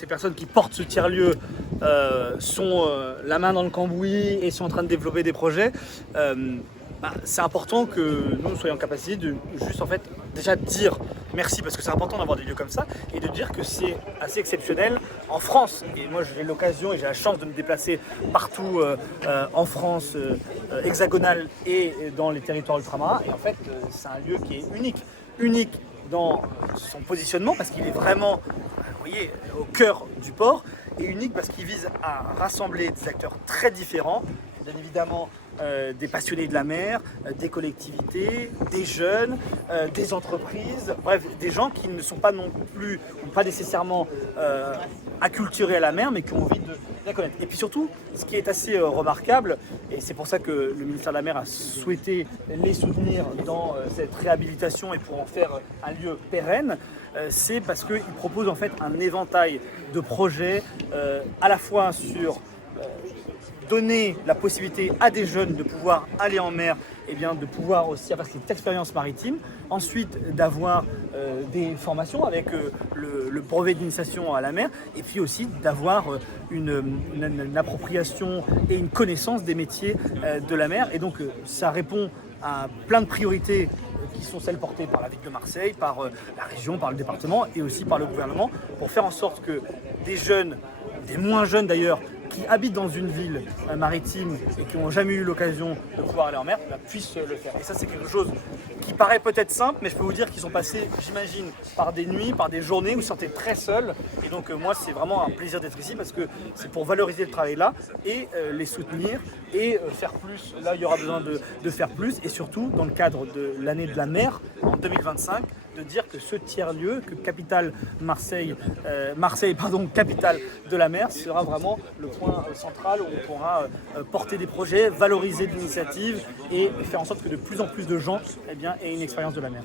ces personnes qui portent ce tiers-lieu sont la main dans le cambouis et sont en train de développer des projets, c'est important que nous soyons en capacité de juste en fait déjà dire merci, parce que c'est important d'avoir des lieux comme ça et de dire que c'est assez exceptionnel en France. Et moi j'ai l'occasion et j'ai la chance de me déplacer partout en France hexagonale et dans les territoires ultramarins, et en fait c'est un lieu qui est unique dans son positionnement parce qu'il est vraiment, vous voyez, au cœur du port, et unique parce qu'il vise à rassembler des acteurs très différents, bien évidemment des passionnés de la mer, des collectivités, des jeunes, des entreprises, bref, des gens qui ne sont pas non plus, ou pas nécessairement acculturés à la mer, mais qui ont envie de la connaître. Et puis surtout, ce qui est assez remarquable, et c'est pour ça que le ministère de la Mer a souhaité les soutenir dans cette réhabilitation et pour en faire un lieu pérenne, c'est parce qu'ils proposent en fait un éventail de projets à la fois sur donner la possibilité à des jeunes de pouvoir aller en mer, et bien de pouvoir aussi avoir cette expérience maritime, ensuite d'avoir des formations avec le brevet d'initiation à la mer, et puis aussi d'avoir une appropriation et une connaissance des métiers de la mer. Et donc ça répond à plein de priorités qui sont celles portées par la ville de Marseille, par la région, par le département et aussi par le gouvernement, pour faire en sorte que des jeunes, des moins jeunes d'ailleurs, qui habitent dans une ville maritime et qui n'ont jamais eu l'occasion de pouvoir aller en mer, puissent le faire. Et ça, c'est quelque chose qui paraît peut-être simple, mais je peux vous dire qu'ils sont passés, j'imagine, par des nuits, par des journées où ils se sentaient très seuls. Et donc moi, c'est vraiment un plaisir d'être ici parce que c'est pour valoriser le travail là et les soutenir et faire plus. Là, il y aura besoin de faire plus, et surtout, dans le cadre de l'année de la mer, en 2025, de dire que ce tiers-lieu, que capitale Marseille, capitale de la mer, sera vraiment le point central où on pourra porter des projets, valoriser l'initiative et faire en sorte que de plus en plus de gens aient une expérience de la mer.